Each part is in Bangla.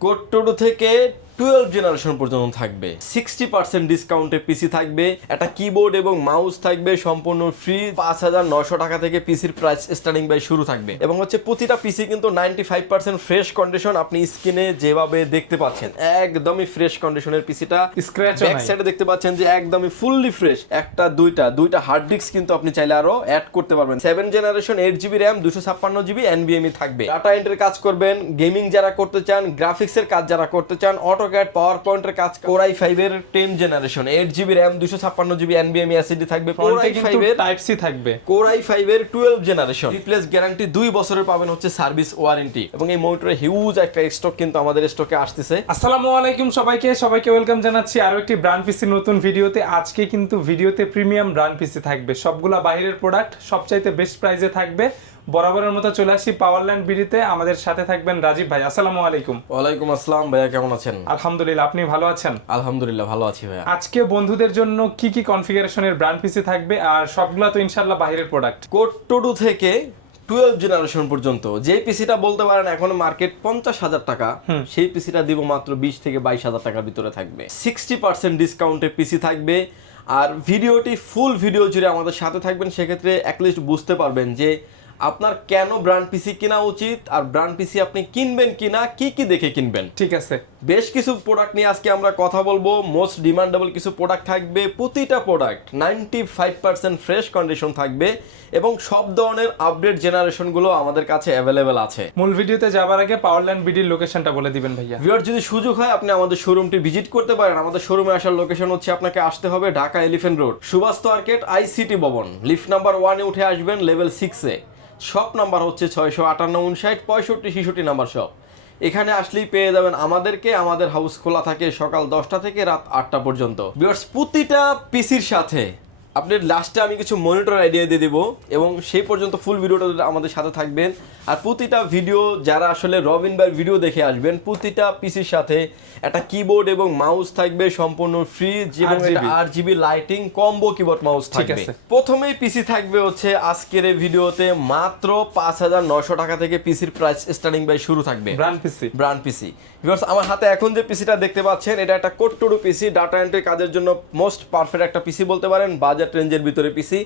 কোট্টোডো থেকে টুয়েলভ জেনারেশন পর্যন্ত থাকবে। সিক্সটি পার্সেন্ট ডিসকাউন্টে পিসি থাকবে একটা কিবোর্ড এবং মাউস থাকবে সম্পূর্ণ ফ্রি পাঁচ হাজার নশো টাকা থেকে পিসির প্রাইস স্টার্টিং বাই শুরু থাকবে। এবং হচ্ছে প্রতিটা পিসি কিন্তু ninety five percent fresh condition আপনি স্ক্রিনে যেভাবে দেখতে পাচ্ছেন। একদমই ফ্রেশ কন্ডিশনের পিসিটা স্ক্র্যাচ ব্যাক সাইডে দেখতে পাচ্ছেন যে একদমই ফুললি ফ্রেশ একটা দুইটা দুইটা হার্ড ডিস্ক কিন্তু আপনি চাইলে আরও অ্যাড করতে পারবেন। Seven generation eight GB RAM দুশো ছাপ্পান্ন জিবি এনবিএমই থাকবে। ডাটা এন্ট্রির কাজ করবেন গেমিং যারা করতে চান গ্রাফিক্সের কাজ যারা করতে চান অটোক্যাড পাওয়ার পয়েন্টের কাজ ফাইভ এর জেনারেশন থাকবে। ফাইভ এর টাইপ সি থাকবে। কোর এর টুয়েলভ জেনারেশন রিপ্লেস গ্যারান্টি বছরের পাবেন হচ্ছে সার্ভিস ওয়ারেন্টি এবং এই হিউজ একটা স্টক কিন্তু আমাদের স্টকে আসতেছে। আসসালামু আলাইকুম সবাইকে সবাইকে ওয়েলকাম জানাচ্ছি আরও একটি ব্র্যান্ড পিসি নতুন ভিডিওতে আজকে কিন্তু ভিডিওতে প্রিমিয়াম ব্র্যান্ড পিসি থাকবে। সবগুলা বাইরের প্রোডাক্ট সবচাইতে বেস্ট প্রাইসে থাকবে। বরাবরের মতো চলে আসি পাওয়ারল্যান্ড বিডিতে আমাদের সাথে থাকবেন রাজীব ভাই। আসসালামু আলাইকুম। ওয়ালাইকুম আসসালাম ভাইয়া কেমন আছেন? আলহামদুলিল্লাহ আপনি ভালো আছেন? আলহামদুলিল্লাহ ভালো আছি ভাইয়া। আজকে বন্ধুদের জন্য কি কি কনফিগারেশনের ব্র্যান্ড পিসি থাকবে আর সবগুলা তো ইনশাল্লাহ বাইরের প্রোডাক্ট কোট্টোডু থেকে টুয়েলভ জেনারেশন পর্যন্ত যে পিসিটা বলতে পারেন এখন মার্কেট পঞ্চাশ হাজার টাকা সেই পিসিটা দিব মাত্র বিশ থেকে বাইশ হাজার টাকার ভিতরে থাকবে। সিক্সটি পার্সেন্ট ডিসকাউন্টে পিসি থাকবে আর ভিডিওটি ফুল ভিডিও জুড়ে আমাদের সাথে থাকবেন সেক্ষেত্রে অ্যাটলিস্ট বুঝতে পারবেন যে আপনার কেন ব্র্যান্ড পিসি কেনা উচিত? আর ব্র্যান্ড পিসি আপনি কিনবেন কিনা? কি কি দেখে কিনবেন? ঠিক আছে। বেশ কিছু প্রোডাক্ট নিয়ে আজকে আমরা কথা বলব। মোস্ট ডিমান্ডেবল কিছু প্রোডাক্ট থাকবে। প্রতিটা product ninety five percent fresh condition থাকবে এবং সব ধরনের আপডেট জেনারেশনগুলো আমাদের কাছে অ্যাভেলেবেল আছে। মূল ভিডিওতে যাবার আগে পাওয়ারল্যান্ড বিডির লোকেশনটা বলে দিবেন ভাইয়া। ভিউয়ার যদি সুযোগ হয় আপনি আমাদের শোরুমটি ভিজিট করতে পারেন। আমাদের শোরুমে আসার লোকেশন হচ্ছে আপনাকে আসতে হবে Dhaka Elephant Road Subastu market ICT ভবন। লিফট নাম্বার ওয়ানে উঠে আসবেন লেভেল সিক্সে শপ নাম্বার হচ্ছে ছয়শো আটান্ন, উনষাট, পঁয়ষট্টি, ছেষট্টি নাম্বার শপ। এখানে আসলেই পেয়ে যাবেন আমাদেরকে, আমাদের হাউস খোলা থাকে সকাল দশটা থেকে রাত আটটা পর্যন্ত। বিয়ার্স প্রতিটা পিসির সাথে আপনি লাস্টে আমি কিছু মনিটর আইডিয়া দিয়ে দেবো এবং সেই পর্যন্ত ফুল ভিডিওটা আমাদের সাথে থাকবেন। আর প্রতিটা ভিডিও যারা আসলে রবিন ভাইয়ের ভিডিও দেখে আসবেন প্রতিটা পিসির সাথে একটা কিবোর্ড এবং মাউস থাকবে সম্পূর্ণ ফ্রি এবং আট GB lighting combo keyboard mouse ঠিক থাকবে। আছে। প্রথমেই পিসি থাকবে হচ্ছে আজকের এই ভিডিওতে মাত্র পাঁচ হাজার নশো টাকা থেকে পিসির প্রাইস স্টার্টিং বাই শুরু থাকবে। Brand PC brand PC viewers আমার হাতে এখন যে পিসিটা দেখতে পাচ্ছেন এটা একটা কোট্টুডু পিসি ডাটা এন্ট্রি কাজের জন্য মোস্ট পারফেক্ট একটা পিসি বলতে পারেন বাজেট রেঞ্জের ভিতরে PC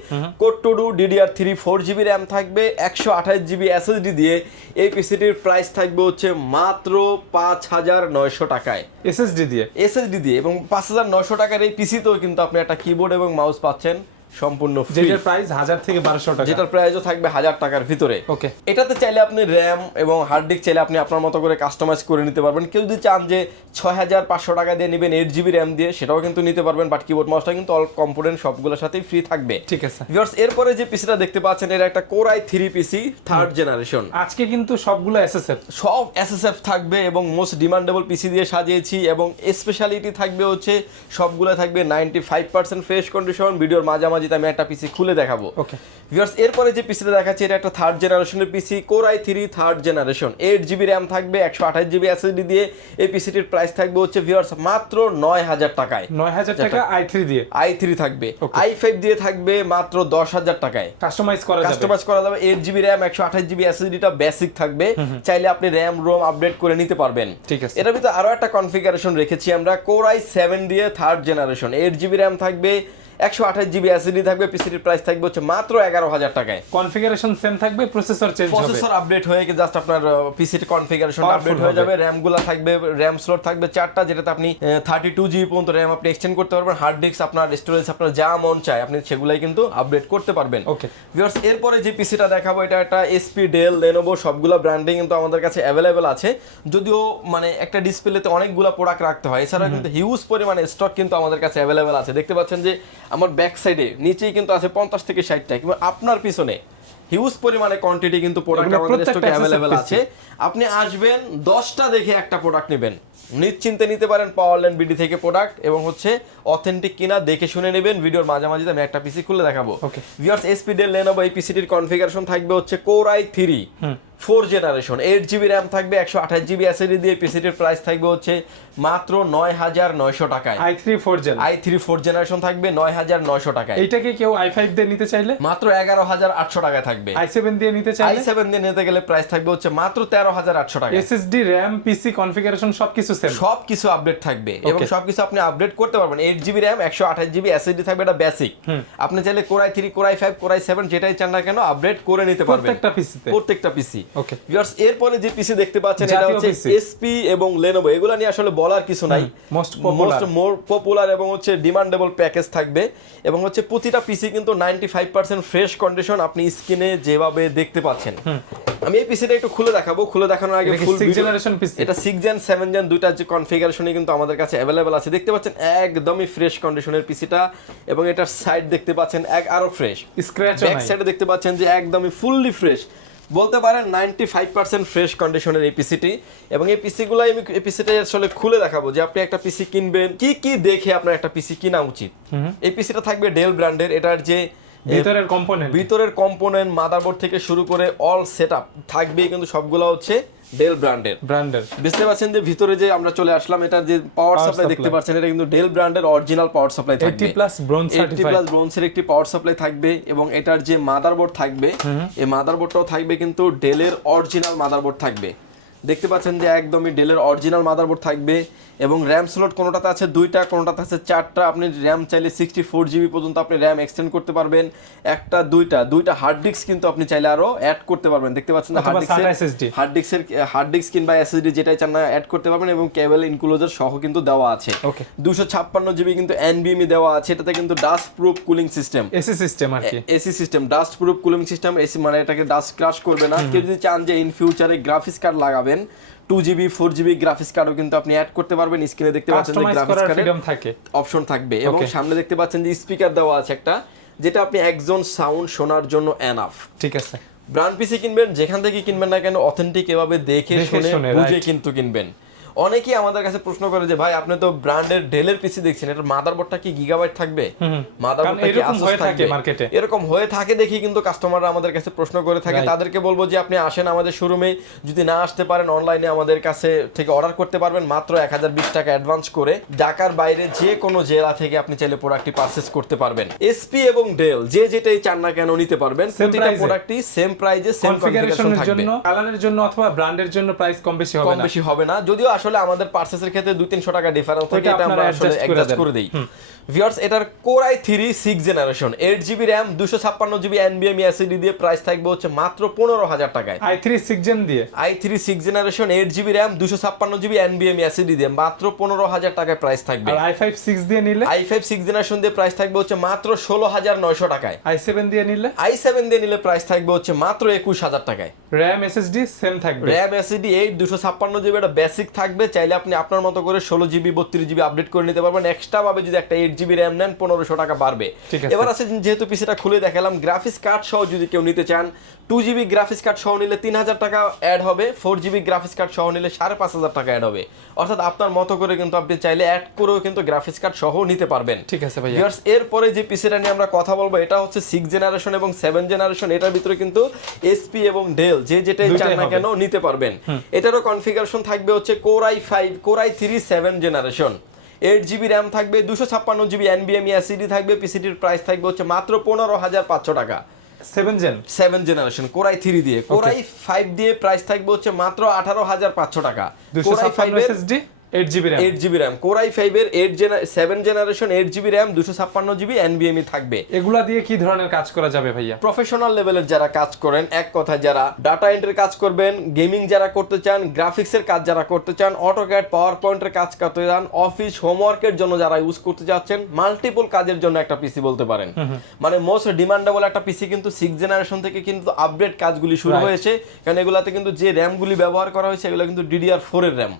core two duo DDR three four GB RAM থাকবে একশো আঠাশ জিবি এসএসডি দিয়ে এই পিসিটির প্রাইস থাকবে হচ্ছে মাত্র পাঁচ হাজার নয়শো টাকায়। এসএসডি দিয়ে? এসএসডি দিয়ে এবং পাঁচ হাজার নয়শো টাকার এই পিসিতেও কিন্তু আপনি একটা কিবোর্ড এবং মাউস পাচ্ছেন। সম্পূর্ণ যেটার প্রাইস হাজার থেকে বারোশো টাকা। যেটার প্রাইসও থাকবে হাজার টাকার ভিতরে। ওকে এটাতে চাইলে আপনি র্যাম এবং হার্ড ডিস্ক চাইলে আপনি আপনার মতো করে কাস্টমাইজ করে নিতে পারবেন। কেউ যদি চান যে ছয় হাজার পাঁচশো টাকা দিয়ে নেবেন এইট জিবি র্যাম দিয়ে সেটাও কিন্তু নিতে পারবেন। বাট কিবোর্ড মাউসটা কিন্তু অল কম্পোনেন্ট সবগুলোর সাথেই ফ্রি থাকবে। ঠিক আছে। ভিউয়ার্স এরপরে যে পিসিটা দেখতে পাচ্ছেন এটা একটা core i three PC third generation আজকে কিন্তু সবগুলো এসএসএফ সব এসএসএফ থাকবে এবং মোস্ট ডিমান্ডেবল পিসি দিয়ে সাজিয়েছি এবং স্পেশালিটি থাকবে হচ্ছে সবগুলো থাকবে ninety five percent fresh condition ভিডিওর মাঝামাঝিতে আমি একটা পিসি খুলে দেখাবো। ভিউয়ার্স এরপরে যে পিসিটা দেখাচ্ছি এটা একটা থার্ড জেনারেশনের PC core I three third generation eight GB RAM থাকবে একশো আঠাশ জিবি এসএসডি দিয়ে এই পিসিটির প্রাইস থাকবে হচ্ছে ভিউয়ার্স মাত্র নয় হাজার টাকায়। নয় হাজার টাকা আই থ্রি দিয়ে? আই থ্রি থাকবে। আই ফাইভ দিয়ে থাকবে মাত্র দশ হাজার টাকায়। কাস্টমাইজ করা যাবে। কাস্টমাইজ করা যাবে এইট জিবি র্যাম একশো আঠাশ জিবি এসএসডিটা বেসিক থাকবে। চাইলে আপনি র্যাম রোম আপডেট করে নিতে পারবেন। ঠিক আছে। এটার ভিতরে আরও একটা কনফিগারেশন রেখেছি আমরা কোর আই সেভেন দিয়ে third generation eight GB RAM থাকবে একশো আঠাশ জিবি এসএসডি থাকবে পিসিটির প্রাইস থাকবে হচ্ছে মাত্র এগারো হাজার টাকায়। কনফিগারেশন সেম থাকবে প্রসেসর চেঞ্জ হবে। প্রসেসর আপডেট হয়ে গিয়ে জাস্ট আপনার পিসিটি কনফিগারেশন আপডেট হয়ে যাবে র্যামগুলা থাকবে র্যাম স্লট থাকবে চারটা যেটাতে আপনি থার্টি টু জিবি পর্যন্ত র্যাম আপনি এক্সটেন্ড করতে পারবেন হার্ড ডিস্ক আপনার স্টোরেজ আপনার যা মন চায় আপনি সেগুলাই কিন্তু আপডেট করতে পারবেন. ভিউয়ার্স এরপরে যে পিসিটা দেখাবো এটা একটা এসপি ডেল লেনোভো সবগুলো ব্র্যান্ডিং কিন্তু আমাদের কাছে অ্যাভেলেবেল আছে। যদিও মানে একটা ডিসপ্লেতে অনেকগুলো প্রোডাক্ট রাখতে হয় এছাড়া কিন্তু হিউজ পরিমাণে স্টক কিন্তু আমাদের কাছে অ্যাভেলেবেল আছে। দেখতে পাচ্ছেন যে আমার ব্যাক সাইডে নিচেই কিন্তু আছে পঞ্চাশ থেকে ষাটটা। কিংবা আপনার পিছনে হিউজ পরিমাণে কোয়ান্টিটি কিন্তু প্রোডাক্ট আমাদের স্টকে অ্যাভেলেবেল আছে। আপনি আসবেন দশটা দেখে একটা প্রোডাক্ট নেবেন। নিশ্চিন্তে নিতে পারেন পাওয়ার ল্যান্ড বিডি থেকে প্রোডাক্ট এবং হচ্ছে অথেন্টিক কিনা দেখে শুনে নেবেন। ভিডিওর মাঝামাঝিতে আমি একটা পিসি খুলে দেখাবো. ভিউয়ার্স এসপি ডেল লেনোভো এই পিসিটির কনফিগারেশন থাকবে হচ্ছে core I three four generation eight GB RAM থাকবে একশো আঠাশ জিবি এসএডি দিয়ে পিসিটির প্রাইস থাকবে হচ্ছে মাত্র নয় হাজার নয়শো টাকায়। I three four gen I three four generation থাকবে নয় হাজার নয়শো টাকায়। এটাকে কেউ আই ফাইভ দিয়ে নিতে চাইলে? মাত্র এগারো হাজার আটশো টাকায় থাকবে। আই সেভেন দিয়ে নিতে আই চাইলে সেভেন দিয়ে নিতে গেলে প্রাইস থাকবে হচ্ছে মাত্র তেরো হাজার আটশো টাকা এসএসডি র্যাম পিসি কনফিগারেশন সবকিছু সেম সব কিছু আপডেট থাকবে। এবং. সবকিছু আপনি আপডেট করতে পারবেন। এইট জিবি র্যাম একশো আঠাশ জিবি এসএসডি থাকবে এটা বেসিক আপনি চাইলে core i three core i five core i seven যেটাই চান না কেন আপডেট করে নিতে পারবেন। প্রত্যেকটা পিসিতে প্রত্যেকটা পিসি Okay. ভিউয়ার্স এরপরে যে পিসি দেখতে পাচ্ছেন এটা হচ্ছে এসপি এবং লেনোভো এগুলো নিয়ে আসলে বলার কিছু নাই। most popular. মোর পপুলার এবং হচ্ছে ডিমান্ডেবল প্যাকেজ থাকবে। এবং হচ্ছে প্রতিটা পিসি কিন্তু ninety five percent fresh condition আপনি স্ক্রিনে যেভাবে দেখতে পাচ্ছেন। আমি এই পিসিটা একটু খুলে দেখাবো। খুলে দেখানোর আগে ফুল generation PC? এটা সিক্স জেন সেভেন জেন দুইটা যে কনফিগারেশনই কিন্তু আমাদের কাছে অ্যাভেলেবেল আছে। দেখতে পাচ্ছেন একদমই ফ্রেশ কন্ডিশনের পিসিটা এবং এটার সাইড দেখতে পাচ্ছেন এক আরও ফ্রেশ স্ক্র্যাচ ব্যাক সাইডে দেখতে পাচ্ছেন যে একদমই ফুললি ফ্রেশ বলতে পারেন নাইনটি ফাইভ পার্সেন্ট ফ্রেশ কন্ডিশনের এই পিসিটি এবং এই পিসিগুলাই আমি এই পিসিটা আসলে খুলে দেখাবো যে আপনি একটা পিসি কিনবেন কি কি দেখে আপনার একটা পিসি কিনা উচিত। এই পিসিটা থাকবে ডেল ব্র্যান্ডের এটার যে ভিতরের কম্পোনেন্ট ভিতরের কম্পোনেন্ট মাদারবোর্ড থেকে শুরু করে অল সেট আপ থাকবেই কিন্তু সবগুলো হচ্ছে ডেল ব্র্যান্ডের ব্র্যান্ডের বুঝতে পারছেন যে ভিতরে যে আমরা চলে আসলাম এটা যে পাওয়ার সাপ্লাই দেখতে। পাচ্ছেন এটা কিন্তু ডেল ব্র্যান্ডের অরিজিনাল পাওয়ার সাপ্লাই থাকবে। 80 প্লাস ব্রোঞ্জ 80 প্লাস ব্রোঞ্জের একটি পাওয়ার সাপ্লাই থাকবে এবং এটার যে মাদারবোর্ড থাকবে এই মাদারবোর্ডটাও থাকবে কিন্তু ডেলের অরিজিনাল মাদারবোর্ড থাকবে। দেখতে পাচ্ছেন যে একদমই ডেলের অরিজিনাল মাদারবোর্ড থাকবে। এবং র্যাম স্লট কোনোটাতে আছে দুইটা কোনোটাতে আছে চারটা। আপনি র্যাম চাইলে সিক্সটি ফোর জিবি পর্যন্ত আপনি র্যাম এক্সটেন্ড করতে পারবেন। একটা দুইটা দুইটা হার্ড ডিস্ক কিন্তু আপনি চাইলে আরও অ্যাড করতে পারবেন। দেখতে পাচ্ছেন হার্ড ডিস্কের হার্ড ডিস্কের হার্ড ডিস্ক কিংবা এসএসডি যেটাই চান না অ্যাড করতে পারবেন এবং কেবল ইনক্লোজার সহ কিন্তু দেওয়া আছে। দুশো ছাপ্পান্ন জিবি কিন্তু এনবিএমই দেওয়া আছে। এটাতে কিন্তু dust proof cooling system AC system আর কি। AC system dust proof cooling system AC মানে এটাকে ডাস্ট ক্রাশ করবে না। কেউ যদি চান যে ইন ফিউচারে গ্রাফিক্স কার্ড লাগাবেন two GB four GB graphics কার্ডও কিন্তু আপনি অ্যাড করতে পারবেন। স্ক্রিনে দেখতে পাচ্ছেন যে গ্রাফিক্স কার্ডের থাকে। অপশন থাকবে। এবং সামনে দেখতে পাচ্ছেন যে স্পিকার দেওয়া আছে একটা যেটা আপনি একজন সাউন্ড শোনার জন্য এনাফ ঠিক আছে। ব্র্যান্ড পিসি কিনবেন যেখান থেকে কিনবেন না কেন অথেন্টিক এভাবে দেখে শুনে, বুঝে কিন্তু কিনবেন। অনেকেই আমাদের কাছে প্রশ্ন করে যে ভাই আপনি তো ব্র্যান্ডের ডেলের পিসি দেখছেন এটার মাদারবোর্ডটা কি গিগাবাইট থাকবে? মাদারবোর্ডটা কি থাকে থাকবে? market-এ। এরকম হয়ে থাকে দেখি কিন্তু কাস্টমাররা আমাদের কাছে প্রশ্ন করে থাকে। তাদেরকে বলব যে আপনি আসেন আমাদের শোরুমে যদি না আসতে পারেন অনলাইনে আমাদের কাছে থেকে অর্ডার করতে পারবেন মাত্র এক হাজার বিশ টাকা অ্যাডভান্স করে ঢাকার বাইরে যে কোনো জেলা থেকে আপনি চাইলে প্রোডাক্টটি পারচেস করতে পারবেন। এসপি এবং ডেল যে যেটাই চান না কেন নিতে পারবেন প্রতিটা। প্রোডাক্টই সেম প্রাইজে সেম কনফিগারেশনের জন্য কালারের জন্য অথবা ব্র্যান্ডের জন্য প্রাইস কম বেশি হবে কম না। বেশি হবে না যদিও আসলে আমাদের পার্সেসের ক্ষেত্রে দুই তিনশো টাকা ডিফারেন্স থাকে এটা আমরা আসলে অ্যাডজাস্ট করে দিই। ভিউয়ার্স এটার core I three six generation eight GB RAM দুশো ছাপ্পান্ন জিবি এনবিএম এসিডি দিয়ে প্রাইস থাকবে হচ্ছে মাত্র পনেরো হাজার টাকায়। আই থ্রি সিক্স জেন দিয়ে? I three six generation eight GB RAM দুশো ছাপ্পান্ন জিবি এনবিএম এসিডি দিয়ে মাত্র পনেরো হাজার টাকায় প্রাইস থাকবে। আর আই ফাইভ সিক্স দিয়ে নিলে? আই ফাইভ সিক্স জেনারেশন দিয়ে প্রাইস থাকবে হচ্ছে মাত্র ষোলো হাজার নয়শো টাকায়। আই সেভেন দিয়ে নিলে? আই সেভেন দিয়ে নিলে প্রাইস থাকবে হচ্ছে মাত্র একুশ হাজার টাকায়। র্যাম এসএসডি সেম থাকবে। র্যাম এসিডি এইট দুশো ছাপ্পান্ন জিবি একটা বেসিক থাকবে চাইলে আপনি আপনার মতো করে ষোলো জিবি বত্রিশ জিবি আপডেট করে নিতে পারবেন। এক্সট্রা ভাবে যদি একটা এইট জিবি র্যাম নেন পনেরোশো টাকা বাড়বে। এবার আছে যেহেতু পিসিটা খুলে দেখালাম গ্রাফিক্স কার্ড সহ যদি কেউ নিতে চান টু জিবি গ্রাফিক্স কার্ড সহ নিলে তিন হাজার টাকা অ্যাড হবে ফোর জিবি গ্রাফিক্স কার্ড সহ নিলে সাড়ে পাঁচ হাজার টাকা অ্যাড হবে। অর্থাৎ আপনার মতো করে কিন্তু আপনি চাইলে অ্যাড করেও কিন্তু গ্রাফিক্স কার্ড সহ নিতে পারবেন। ঠিক আছে ভাই ভিউয়ার্স এরপরে যে পিসিটা নিয়ে আমরা কথা বলব এটা হচ্ছে সিক্স জেনারেশন এবং সেভেন জেনারেশন এটার ভিতরে কিন্তু এসপি এবং ডেল যে যেটাই চান না কেন নিতে পারবেন। এটারও কনফিগারেশন থাকবে হচ্ছে core i five core i three seven generation eight GB RAM থাকবে দুশো ছাপ্পান্ন জিবি এনবিএম এসিডি থাকবে পিসিটির প্রাইস থাকবে হচ্ছে মাত্র পনেরো হাজার পাঁচশো টাকা। Seven gen seven generation core i three দিয়ে। কোরাই ফাইভ দিয়ে প্রাইস থাকবে হচ্ছে মাত্র আঠারো হাজার পাঁচশো টাকা। Core i five SSD eight GB RAM eight GB RAM core i ফাইভের eight seven generation eight GB RAM দুশো ছাপ্পান্ন জিবি এনবিএমই থাকবে। এগুলা দিয়ে কি ধরনের কাজ করা যাবে ভাইয়া? প্রফেশনাল লেভেলের যারা কাজ করেন এক কথা যারা ডাটা এন্ট্রির কাজ করবেন গেমিং যারা করতে চান গ্রাফিক্সের কাজ যারা করতে চান অটোক্যাড পাওয়ার পয়েন্টের কাজ করতে চান অফিস হোমওয়ার্কের জন্য যারা ইউজ করতে যাচ্ছেন মাল্টিপল কাজের জন্য একটা পিসি বলতে পারেন। মানে মোস্ট ডিমান্ডেবল একটা পিসি কিন্তু সিক্স জেনারেশন থেকে কিন্তু আপডেট কাজগুলি শুরু হয়েছে। কারণ এগুলাতে কিন্তু যে র্যামগুলি ব্যবহার করা হয়েছে এগুলো কিন্তু ডিডিআর ফোর এর র্যাম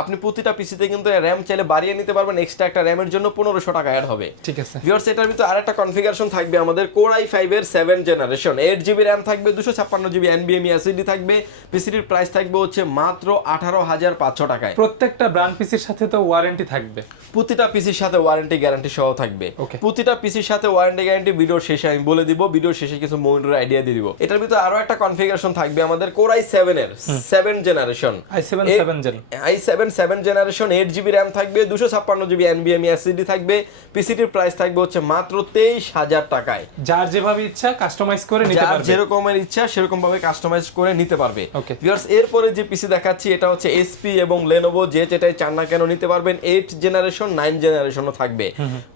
আপনি প্রতিটা পিসিতে কিন্তু র্যাম চাইলে বাড়িয়ে নিতে পারবেন এক্সট্রা একটা র্যামের জন্য পনেরোশো টাকা অ্যাড হবে। ঠিক আছে। ভিউয়ার্স এটার ভিতরে আরেকটা কনফিগারেশন থাকবে আমাদের কোর আই ফাইভের seven generation eight GB RAM থাকবে দুশো ছাপ্পান্ন জিবি এনবিএমই এসিডি থাকবে পিসিটির প্রাইস থাকবে হচ্ছে মাত্র আঠারো হাজার পাঁচশো টাকায়। প্রত্যেকটা ব্র্যান্ড পিসির সাথে তো ওয়ারেন্টি থাকবে। প্রতিটা পিসির সাথে ওয়ারেন্টি গ্যারান্টি সহ থাকবে. প্রতিটা পিসির সাথে ওয়ারেন্টি গ্যারান্টি ভিডিওর শেষে আমি বলে দিব ভিডিওর শেষে কিছু মনিটর আইডিয়া দিয়ে দিব। এটার ভিতরে আরও একটা কনফিগারেশন থাকবে আমাদের কোরাই সেভেন এর seven generation I seven seven gen I seven seven generation eight GB RAM থাকবে দুশো ছাপ্পান্ন জিবি এনবিএমই এসিডি থাকবে পিসিটির প্রাইস থাকবে হচ্ছে মাত্র তেইশ হাজার টাকায়। যার যেভাবে ইচ্ছা কাস্টমাইজ করে নিতে যার পারবে। যেরকমের ইচ্ছা সেরকম ভাবে কাস্টমাইজ করে নিতে পারবে. ভিউয়ার্স এরপরে যে পিসি দেখাচ্ছি এটা হচ্ছে এসপি এবং লেনোভো যে যেটাই চান না কেন নিতে পারবেন এইট জেনারেশন নাইন জেনারেশনও থাকবে।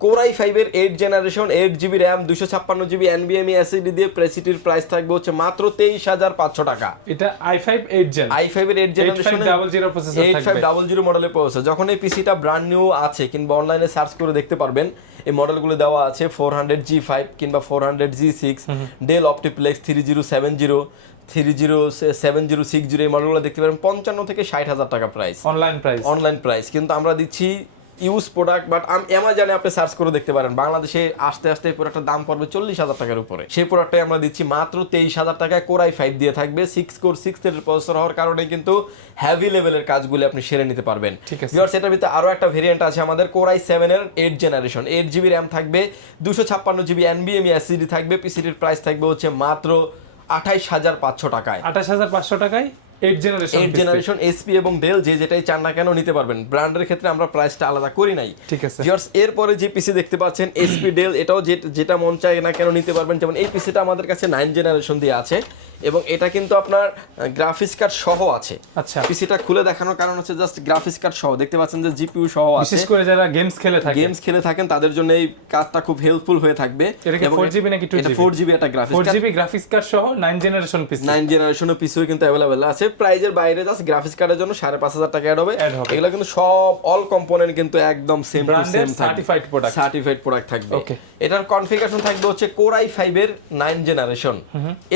কোরাই ফাইভের eight generation eight GB RAM দুশো ছাপ্পান্ন জিবি এনবিএমই এসিডি দিয়ে প্রেসিটির প্রাইস থাকবে হচ্ছে মাত্র তেইশ হাজার পাঁচশো টাকা। এটা I five eight gen I ফাইভের eight generation 8500 processor eight five থাকবে। ডাবল জিরো মডেলে প্রসেসর যখন এই পিসিটা ব্র্যান্ড নিউ আছে কিংবা অনলাইনে সার্চ করে দেখতে পারবেন এই মডেলগুলো দেওয়া আছে ফোর হান্ড্রেড জি ফাইভ কিংবা four hundred G six Dell OptiPlex three zero seven zero three zero seven zero six zero এই মডেলগুলো দেখতে পারেন পঞ্চান্ন থেকে ষাট হাজার টাকা price online price online price কিন্তু আমরা দিচ্ছি ইউজ প্রোডাক্ট বাট অ্যামাজনে আপনি সার্চ করে দেখতে পারেন। বাংলাদেশে আস্তে আস্তে এই প্রোডাক্টের দাম পড়বে চল্লিশ হাজার টাকার উপরে। সেই প্রোডাক্টটাই আমরা দিচ্ছি মাত্র তেইশ হাজার টাকায় কোরাই ফাইভ দিয়ে থাকবে। সিক্স কোর সিক্স এর প্রসেসর হওয়ার কারণে কিন্তু হ্যাভি লেভেলের কাজগুলি আপনি সেরে নিতে পারবেন। ঠিক আছে। এটার ভিতরে আরও একটা ভেরিয়েন্ট আছে আমাদের কোরাই সেভেনের eight generation eight GB RAM থাকবে দুশো ছাপ্পান্ন জিবি এনবিএমই এসিডি থাকবে। পিসিডির প্রাইস থাকবে হচ্ছে মাত্র আঠাইশ হাজার পাঁচশো টাকায়। আঠাশ হাজার পাঁচশো টাকায় eight generation eight generation HP এবং ডেল যে যেটাই চান না কেন নিতে পারবেন। ব্র্যান্ডের ক্ষেত্রে আমরা প্রাইসটা আলাদা করি নাই। ঠিক আছে। ভিউয়ার্স এরপরে যে পিসি দেখতে পাচ্ছেন এসপি ডেল এটাও যেটা মন চায় না কেন নিতে পারবেন যেমন এই পিসিটা আমাদের কাছে নাইন জেনারেশন দিয়ে আছে এবং এটা কিন্তু আপনার গ্রাফিক্স কার্ড সহ আছে। আচ্ছা। পিসিটা খুলে দেখানোর কারণ হচ্ছে জাস্ট গ্রাফিক্স কার্ড সহ। দেখতে পাচ্ছেন যে জিপিইউ সহ আছে। বিশেষ করে যারা গেমস খেলে থাকে। গেমস খেলে থাকেন তাদের জন্য এই কাজটা খুব হেল্পফুল হয়ে থাকবে। এটা কি 4GB নাকি 2GB? এটা ফোর জিবি একটা graphics four GB graphics card সহ নাইন জেনারেশন পিসি নাইন জেনারেশনের পিসিও কিন্তু অ্যাভেলেবেল আছে। প্রাইজের বাইরে জাস্ট গ্রাফিক্স কার্ডের জন্য সাড়ে পাঁচ হাজার টাকা অ্যাড হবে। এগুলো কিন্তু সব অল কম্পোনেন্ট কিন্তু একদম same to same certified product certified product থাকবে Okay. এটার কনফিগারেশন থাকবে হচ্ছে কোরাই ফাইভ এর nine generation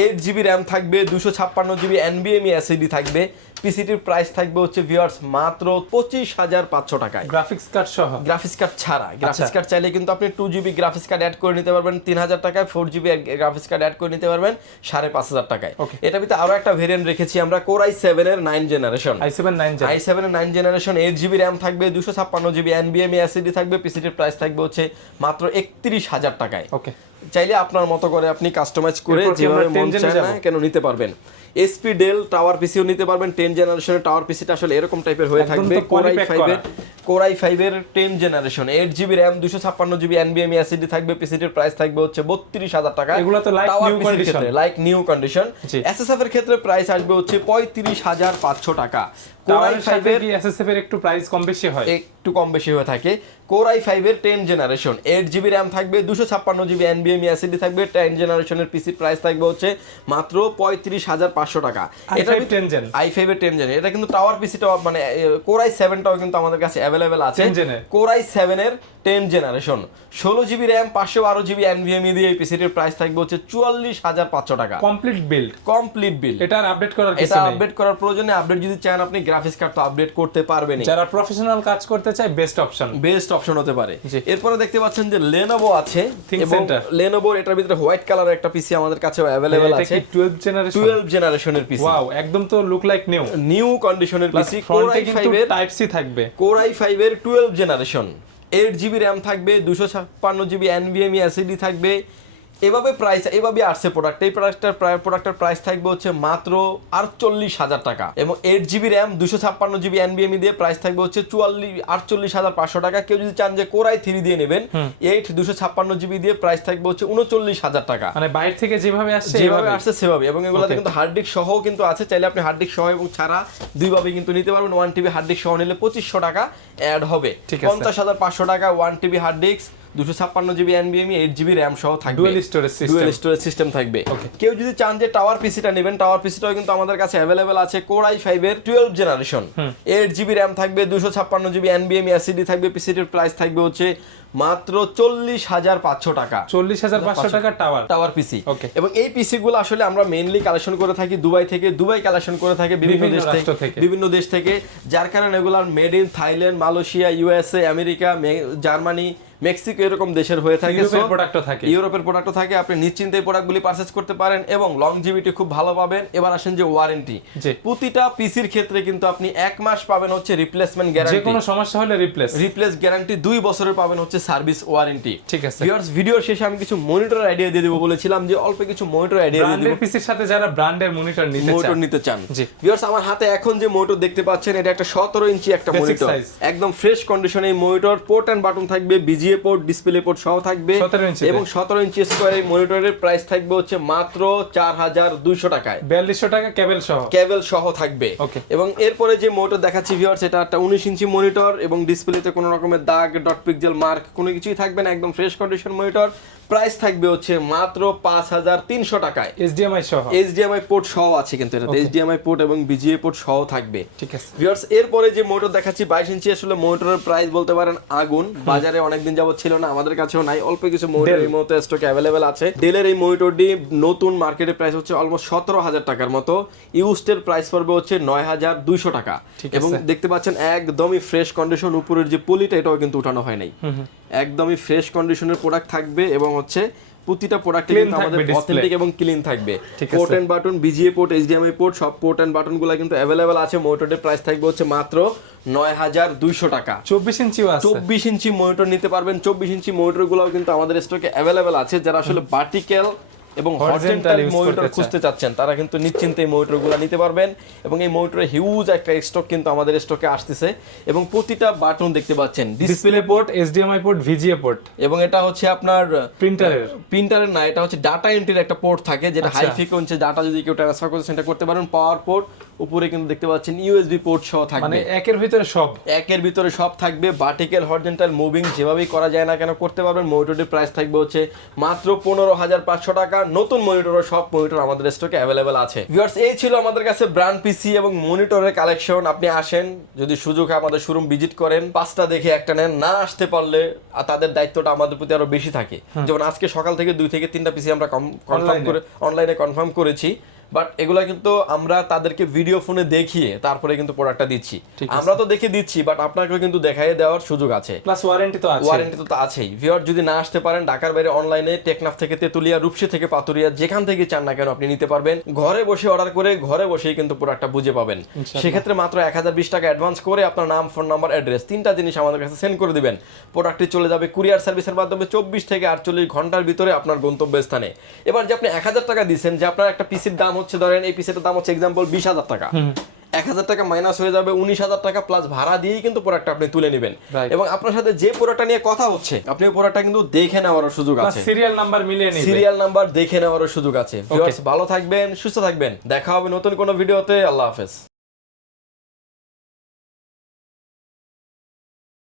eight GB RAM থাকবে দুশো ছাপ্পান্ন জিবি এনবিএমই এসিডি থাকবে। পিসিটির প্রাইস থাকবে হচ্ছে ভিউয়ার্স মাত্র পঁচিশ হাজার পাঁচশো টাকায়। গ্রাফিক্স কার্ড সহ? গ্রাফিক্স কার্ড ছাড়া। গ্রাফিক্স আচ্ছা। কার্ড চাইলে কিন্তু আপনি two GB graphics card add করে নিতে পারবেন তিন হাজার টাকায় four GB graphics card add করে নিতে পারবেন সাড়ে পাঁচ হাজার টাকায়. এটা ভিতরে আরও একটা ভেরিয়েন্ট রেখেছি আমরা কোরাই সেভেন এর nine generation I seven nine I seven এর nine generation eight GB RAM থাকবে দুশো ছাপ্পান্ন জিবি এনবিএমই এসিডি থাকবে পিসিটির প্রাইস থাকবে হচ্ছে মাত্র একত্রিশ হাজার টাকায়। ওকে চাইলে আপনার মতো করে আপনি কাস্টমাইজ করে যেভাবে মন চায় না কেন নিতে পারবেন? এসপি ডেল টাওয়ার পিসিও নিতে পারবেন টেন জেনারেশনের টাওয়ার পিসিটা আসলে এরকম টাইপের হয়ে থাকবে কোরাই ফাইভের করা। কোরাই ফাইভের ten generation eight GB RAM দুশো ছাপ্পান্ন জিবি এনবিএম এসিডি থাকবে পিসিটির প্রাইস থাকবে হচ্ছে বত্রিশ হাজার টাকা। এগুলো তো like new condition। Like new condition SFF এর ক্ষেত্রে প্রাইস আসবে হচ্ছে পঁয়ত্রিশ হাজার পাঁচশো টাকা। কোরাই ফাইভের কি এসএসএফ এর একটু প্রাইস কম বেশি হয়? একটু কম বেশি হয়ে থাকে। কোরাই ফাইভের ten generation eight GB RAM থাকবে দুশো ছাপ্পান্ন জিবি এনবিএম এসিডি থাকবে টেন জেনারেশনের পিসি প্রাইস থাকবে হচ্ছে মাত্র পঁয়ত্রিশ হাজার পাঁচশো টাকা। i5 10 জেন আই ফাইভের টেন জেন এটা কিন্তু টাওয়ার পিসিটাও মানে কোরাই সেভেনটাও কিন্তু আমাদের কাছে অ্যাভেলেবেল আছে। 10 gen এর। সেভেনের টেন জেনারেশন ষোলো জিবি র্যাম পাঁচশো বারো জিবি এনভিএমই দিয়ে এই পিসিটির প্রাইস থাকবে হচ্ছে চুয়াল্লিশ হাজার পাঁচশো টাকা। কমপ্লিট বিল্ড কমপ্লিট বিল এটা আপডেট করার এটা আপডেট করার প্রয়োজনে আপডেট যদি চান আপনি গ্রাফিক্স কার্ড তো আপডেট করতে পারবেন যারা প্রফেশনাল কাজ করতে চায় বেস্ট অপশন বেস্ট অপশন হতে পারে। এরপরে দেখতে পাচ্ছেন যে লেনোভো আছে এবং। লেনোভোর এটার ভিতরে হোয়াইট কালার একটা পিসি আমাদের কাছে অ্যাভেলেবেল আছে কি 12 জেনারেশন 12 জেনারেশনের পিসি ওয়াও একদম তো লুক লাইক নিউ নিউ কন্ডিশনের পিসি কোর ফাইভ এর টাইপ সি থাকবে। কোর আই ফাইভ এর twelve generation eight GB RAM থাকবে দুশো ছাপ্পান্ন জিবি এনভিএমই এসিডি থাকবে এভাবে প্রাইস এভাবে আসছে প্রোডাক্ট এই প্রোডাক্টটার প্রোডাক্টের প্রাইস থাকবে হচ্ছে মাত্র আটচল্লিশ হাজার টাকা। এবং এইট জিবি র্যাম দুশো ছাপ্পান্ন জিবি এনবিএমই দিয়ে প্রাইস থাকবে হচ্ছে চুয়াল্লিশ আটচল্লিশ হাজার পাঁচশো টাকা। কেউ যদি চান যে কোরাই থ্রি দিয়ে নেবেন এইট দুশো ছাপ্পান্ন জিবি দিয়ে প্রাইস থাকবে হচ্ছে উনচল্লিশ হাজার টাকা। মানে বাইরে থেকে যেভাবে আসছে যেভাবে আসছে সেভাবে। এবং এগুলোতে কিন্তু হার্ড ডিস্ক সহ কিন্তু আছে। চাইলে আপনি হার্ড ডিস্ক সহ এবং ছাড়া দুইভাবে কিন্তু নিতে পারবেন। ওয়ান টিবি হার্ড ডিস্ক সহ নিলে পঁচিশশো টাকা অ্যাড হবে। পঞ্চাশ হাজার পাঁচশো টাকা ওয়ান টিবি হার্ড ডিস্ক দুশো ছাপ্পান্ন জিবি এনবিএমই এইট জিবি র্যাম সহ থাকবে। Storage system। Dual storage system থাকবে। কেউ যদি চান যে টাওয়ার পিসিটা নেবেন টাওয়ার পিসিটাও কিন্তু আমাদের কাছে অ্যাভেলেবেল আছে core I twelve generation eight GB RAM থাকবে দুশো ছাপ্পান্ন জিবি এনবিএমই এসিডি থাকবে পিসিটির প্রাইস থাকবে হচ্ছে মাত্র চল্লিশ হাজার পাঁচশো টাকা। চল্লিশ হাজার পাঁচশো টাকার টাওয়ার টাওয়ার পিসি. এবং এই পিসি গুলো আসলে আমরা মেইনলি কালেকশন করে থাকি দুবাই থেকে দুবাই কালেকশন করে থাকি বিভিন্ন দেশ থেকে। বিভিন্ন দেশ থেকে যার কারণে এগুলো made in Thailand Malaysia USA America Germany Mexico এরকম দেশের হয়ে থাকে ইউরোপের প্রোডাক্টও থাকে। ইউরোপের প্রোডাক্টও থাকে। আপনি নিশ্চিন্তে এই প্রোডাক্টগুলি পারচেস করতে পারেন এবং লংজিভিটি খুব ভালো পাবেন। এবার আসেন যে ওয়ারেন্টি প্রতিটা পিসির ক্ষেত্রে কিন্তু আপনি এক মাস পাবেন হচ্ছে রিপ্লেসমেন্ট গ্যারান্টি যে কোনো সমস্যা হলে রিপ্লেস রিপ্লেস গ্যারান্টি দুই বছরের পাবেন হচ্ছে সার্ভিস ওয়ারেন্টি ঠিক আছে। ভিউয়ার্স ভিডিওর শেষে আমি কিছু মনিটর আইডিয়া দিয়ে দেবো বলেছিলাম যে অল্প কিছু মনিটর আইডিয়া দিয়ে ব্র্যান্ডের পিসির সাথে যারা ব্র্যান্ডের মনিটর নিতে চান। নিতে চান। ভিউয়ার্স আমার হাতে এখন যে মনিটর দেখতে পাচ্ছেন এটা একটা সতেরো ইঞ্চি একটা মনিটর। একদম ফ্রেশ কন্ডিশনে এই মনিটর পোর্ট অ্যান্ড বাটন থাকবে বিজিএ পোর্ট ডিসপ্লে পোর্ট সহ থাকবে। এবং সতেরো ইঞ্চি স্কোয়ার এই মনিটরের প্রাইস থাকবে হচ্ছে মাত্র চার হাজার দুইশো টাকায়। বিয়াল্লিশশো টাকা কেবল সহ। কেবল সহ থাকবে. এবং এরপরে যে মনিটর দেখাচ্ছি ভিউয়ার্স এটা একটা উনিশ ইঞ্চি মনিটর এবং ডিসপ্লেতে কোনো রকমের দাগ ডট পিকজেল মার্ক কোনো কিছুই থাকবে না একদম ফ্রেশ কন্ডিশন মনিটর প্রাইস থাকবে হচ্ছে মাত্র পাঁচ হাজার তিনশো টাকায়। এইচডিএমআই সহ। এইচডিএমআই পোর্ট সহ আছে কিন্তু এটাতে. এইচডিএমআই পোর্ট এবং বিজিএ পোর্ট সহ থাকবে। ঠিক আছে। ভিউয়ার্স এরপরে যে মোটর দেখাচ্ছি বাইশ ইঞ্চি আসলে মোটরের প্রাইস বলতে পারেন আগুন। বাজারে অনেকদিন যাবত ছিল না আমাদের কাছেও নাই। অল্প কিছু মোটর। এই মুহূর্তে স্টকে অ্যাভেলেবেল আছে। ডেলের এই মোটরটি নতুন মার্কেটের প্রাইস হচ্ছে অলমোস্ট সতেরো হাজার টাকার মতো। ইউস্টের প্রাইস পড়বে হচ্ছে নয় হাজার দুইশো টাকা। এবং দেখতে পাচ্ছেন একদমই ফ্রেশ কন্ডিশন উপরের যে পলিটা এটাও কিন্তু উঠানো হয় নাই। একদমই ফ্রেশ কন্ডিশনের প্রোডাক্ট থাকবে এবং হচ্ছে প্রতিটা প্রোডাক্টে কিন্তু আমাদের অথেন্টিক এবং ক্লিন থাকবে। Port. And button VGA port HDMI port সব পোর্ট এন্ড বাটনগুলো কিন্তু অ্যাভেলেবেল আছে। মোটরের প্রাইস থাকবে হচ্ছে মাত্র নয় হাজার দুইশো টাকা। চব্বিশ ইঞ্চি আছে। চব্বিশ ইঞ্চি মনিটর নিতে পারবেন। চব্বিশ ইঞ্চি মনিটর গুলোও কিন্তু আমাদের স্টকে অ্যাভেলেবেল আছে। যারা আসলে ভার্টিক্যাল এবং হরিজন্টাল মনিটর করতে খুঁজতে চাচ্ছেন তারা কিন্তু নিশ্চিন্তে এই মনিটরগুলো নিতে পারবেন এবং এই মনিটরের হিউজ একটা স্টক কিন্তু আমাদের স্টকে আসতেছে এবং প্রতিটা বাটন দেখতে পাচ্ছেন display port HDMI port VGA port এবং এটা হচ্ছে আপনার প্রিন্টারের প্রিন্টারের না এটা হচ্ছে ডাটা এন্ট্রির একটা পোর্ট থাকে যেটা হাই। ফ্রিকোয়েন্সি ডাটা যদি কেউ ট্রান্সফার করতে সেটা করতে পারেন। পাওয়ার পোর্ট উপরে কিন্তু দেখতে পাচ্ছেন ইউএসবি পোর্ট সহ থাকবে। মানে একের ভিতরে সব। একের ভিতরে সব থাকবে ভার্টিক্যাল হরিজন্টাল মুভিং যেভাবেই করা যায় না কেন করতে পারবেন। মনিটরের প্রাইস থাকবে হচ্ছে মাত্র পনেরো হাজার পাঁচশো টাকা। নতুন মনিটরও সব মনিটর আমাদের স্টকে অ্যাভেলেবেল আছে। ভিউয়ার্স এই ছিল আমাদের কাছে ব্র্যান্ড পিসি এবং মনিটরের কালেকশন আপনি আসেন যদি সুযোগ আমাদের শোরুম ভিজিট করেন। পাঁচটা দেখে একটা নেন না আসতে পারলে আর তাদের দায়িত্বটা আমাদের প্রতি আরও বেশি থাকে। যেমন আজকে সকাল থেকে দুই থেকে তিনটা পিসি আমরা কনফার্ম করে অনলাইনে কনফার্ম করেছি। বাট এগুলা কিন্তু আমরা তাদেরকে ভিডিও ফোনে দেখিয়ে তারপরে কিন্তু প্রোডাক্টটা দিচ্ছি। আমরা তো দেখে দিচ্ছি বাট আপনাকেও কিন্তু দেখাই দেওয়ার সুযোগ আছে। প্লাস ওয়ারেন্টি তো আছে ওয়ারেন্টি তো আছেই। ভিওর যদি না আসতে পারেন ঢাকার বাইরে অনলাইনে টেকনাফ থেকে তেতুলিয়া রূপসী থেকে পাতুরিয়া যেখান থেকে চান না কেন আপনি নিতে পারবেন। ঘরে বসে অর্ডার করে ঘরে বসেই কিন্তু প্রোডাক্টটা বুঝে পাবেন। সেক্ষেত্রে মাত্র এক হাজার বিশ টাকা অ্যাডভান্স করে আপনার নাম ফোন নাম্বার অ্যাড্রেস তিনটা জিনিস আমাদের কাছে সেন্ড করে দিবেন। প্রোডাক্টটি চলে যাবে কুরিয়ার সার্ভিসের মাধ্যমে চব্বিশ থেকে আটচল্লিশ ঘণ্টার ভিতরে আপনার গন্তব্য স্থানে এবার যে আপনি এক হাজার টাকা দিচ্ছেন যে আপনার একটা পিসির দাম হচ্ছে ধরেন এই পিসির দাম হচ্ছে এক্সাম্পল বিশ হাজার টাকা। এক হাজার টাকা মাইনাস হয়ে যাবে উনিশ হাজার টাকা প্লাস ভাড়া দিয়েই কিন্তু প্রোডাক্টটা আপনি তুলে নেবেন। এবং আপনার সাথে যে প্রোডাক্টটা নিয়ে কথা হচ্ছে আপনি ওই প্রোডাক্টটা কিন্তু দেখে নেওয়ার সুযোগ আছে। সিরিয়াল নাম্বার মিলে নিবে। সিরিয়াল নাম্বার দেখে নেওয়ার সুযোগ আছে। ভালো থাকবেন সুস্থ থাকবেন। দেখা হবে নতুন কোনো ভিডিওতে আল্লাহ হাফেজ।